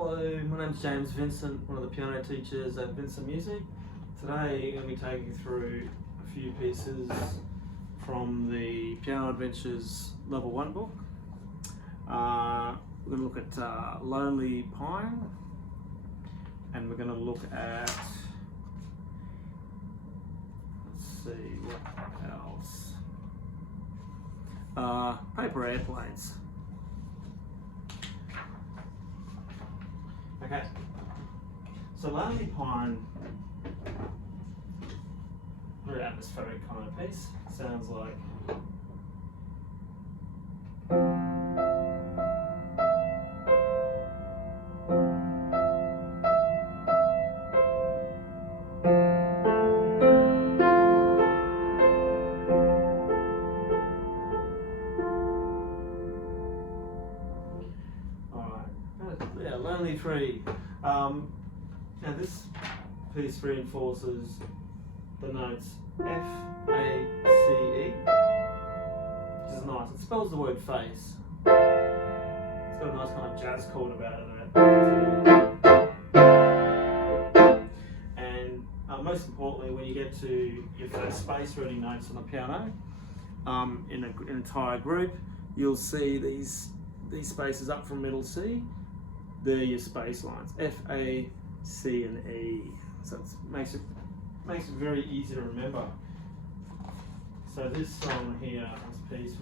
Hello, my name's James Vincent, one of the piano teachers at Vincent Music. Today I'm going to be taking you through a few pieces from the Piano Adventures Level 1 book. We're going to look at Lonely Pine, and we're going to look at, let's see, what else? Paper Airplanes. Okay, so Lonely Pine, very atmospheric kind of piece. Sounds like Lonely Tree. Now this piece reinforces the notes F, A, C, E, which is nice. It spells the word face. It's got a nice kind of jazz chord about it. And most importantly, when you get to your first space reading notes on the piano, in an entire group, you'll see these spaces up from middle C. They're your space lines, F, A, C, and E. So it makes it very easy to remember. So this song here, this piece,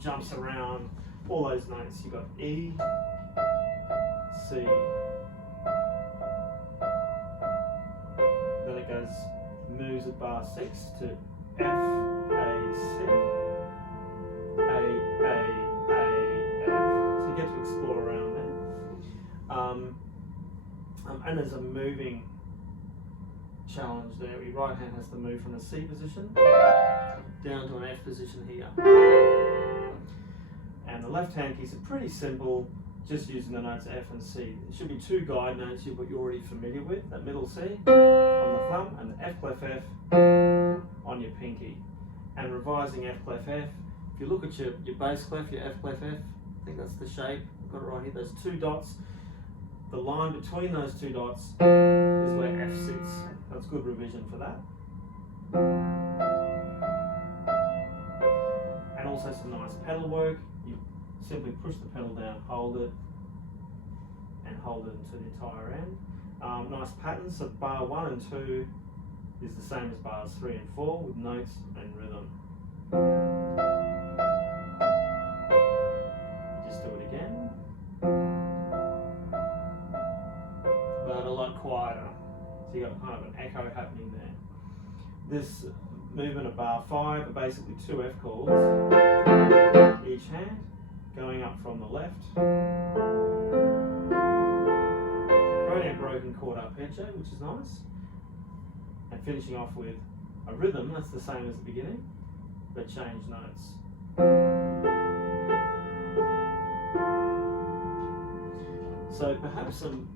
jumps around all those notes. You've got E, C, then it moves at bar 6 to F, A, C, A, F. So you get to explore around there. And there's a moving challenge there. Your right hand has to move from the C position down to an F position here. And the left hand keeps it pretty simple, just using the notes F and C. There should be two guide notes you're already familiar with, that middle C on the thumb and the F clef F on your pinky. And revising F clef F, if you look at your bass clef, your F clef F, I think that's the shape, I've got it right here, those two dots. The line between those two dots is where F sits. That's good revision for that. And also some nice pedal work. You simply push the pedal down, hold it, and hold it until the entire end. Nice patterns. So bar 1 and 2 is the same as bars 3 and 4 with notes and rhythm. Just do it again. But a lot quieter, so you got kind of an echo happening there. This movement of bar 5 are basically 2 F chords, each hand, going up from the left. Creating a broken chord arpeggio, which is nice. And finishing off with a rhythm that's the same as the beginning, but change notes. So perhaps some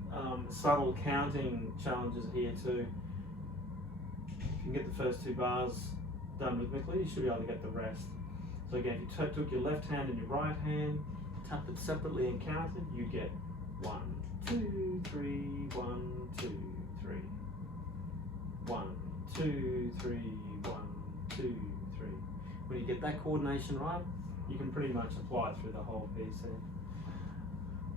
subtle counting challenges here too. If you can get the first 2 bars done rhythmically, you should be able to get the rest. So again, if you took your left hand and your right hand, tapped it separately and counted, you get 1, 2, 3, 1, 2, 3. 1, 2, 3, 1, 2, 3. When you get that coordination right, you can pretty much apply it through the whole piece there.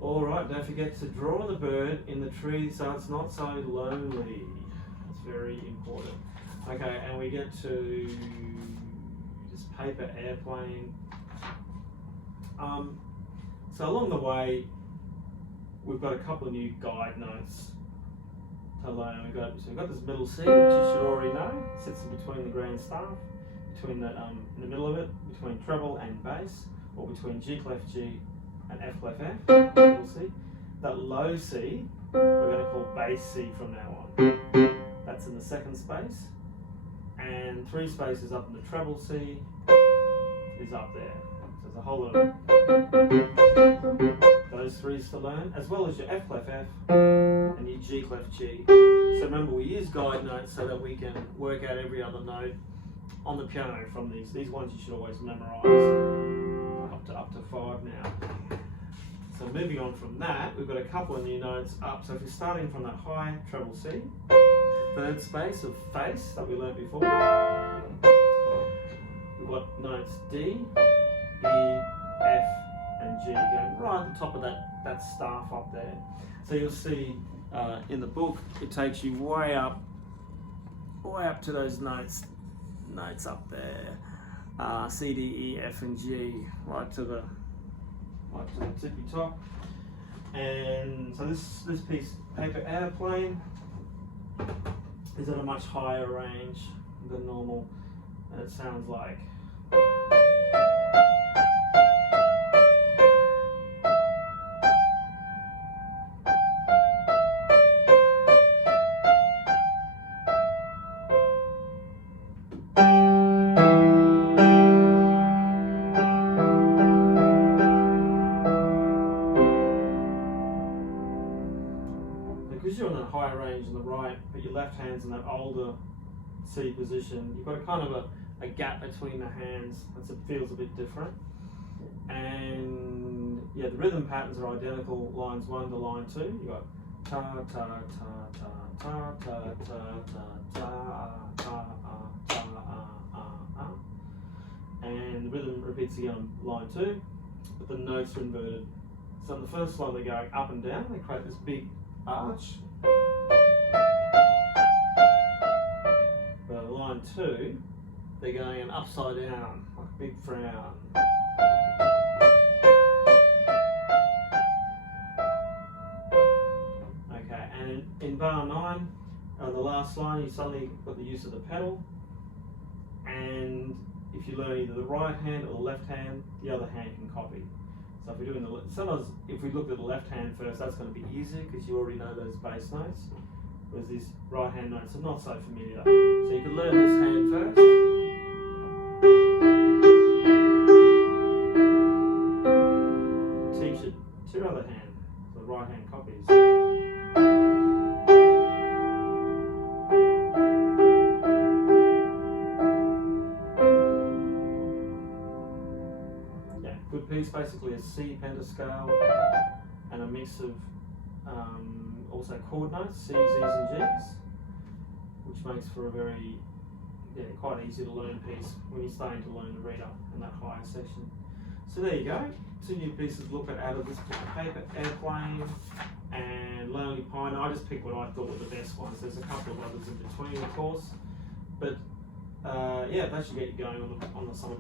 Alright, don't forget to draw the bird in the tree so it's not so lonely. That's very important. Okay, and we get to this paper airplane. So along the way, we've got a couple of new guide notes to learn. We've got this middle C, which you should already know. It sits in between the grand staff, between the in the middle of it, between treble and bass, or between G clef G and F clef F, middle C. That low C, we're going to call bass C from now on. That's in the second space. And 3 spaces up in the treble C is up there. So there's a whole lot of those 3s to learn, as well as your F clef F and your G clef G. So remember, we use guide notes so that we can work out every other note on the piano from these. These ones you should always memorize. Up to 5 now. So moving on from that, we've got a couple of new notes up. So if you're starting from that high treble C, third space of face that we learned before, we've got notes D, E, F, and G going right at the top of that staff up there. So you'll see in the book, it takes you way up to those notes up there, C, D, E, F, and G, right to the tippy top. And so this piece, paper airplane, is at a much higher range than normal, and it sounds like. Because you're in that higher range on the right, but your left hand's in that older C position, you've got a kind of a gap between the hands, and so it feels a bit different. And yeah, the rhythm patterns are identical, lines 1 to line 2. You've got ta ta ta ta ta ta ta ta ta ta, and the rhythm repeats again on line 2, but the notes are inverted. So on the first line they're going up and down, they create this big arch. But line 2, they're going an upside down, like a big frown. Okay, and in bar 9, the last line, you suddenly got the use of the pedal, and if you learn either the right hand or the left hand, the other hand can copy. So if we're doing sometimes if we look at the left hand first, that's going to be easier because you already know those bass notes, whereas these right hand notes are not so familiar. So you can learn this hand first. Teach it to your other hand, the right hand copies. Good piece, basically a C pentascale and a mix of also chord notes, C's, E's and G's, which makes for a very, quite easy to learn piece when you're starting to learn to read up in that higher section. So there you go, 2 new pieces to look at out of this book, Paper Airplane and Lonely Pine. I just picked what I thought were the best ones. There's a couple of others in between, of course, but that should get you going on some of the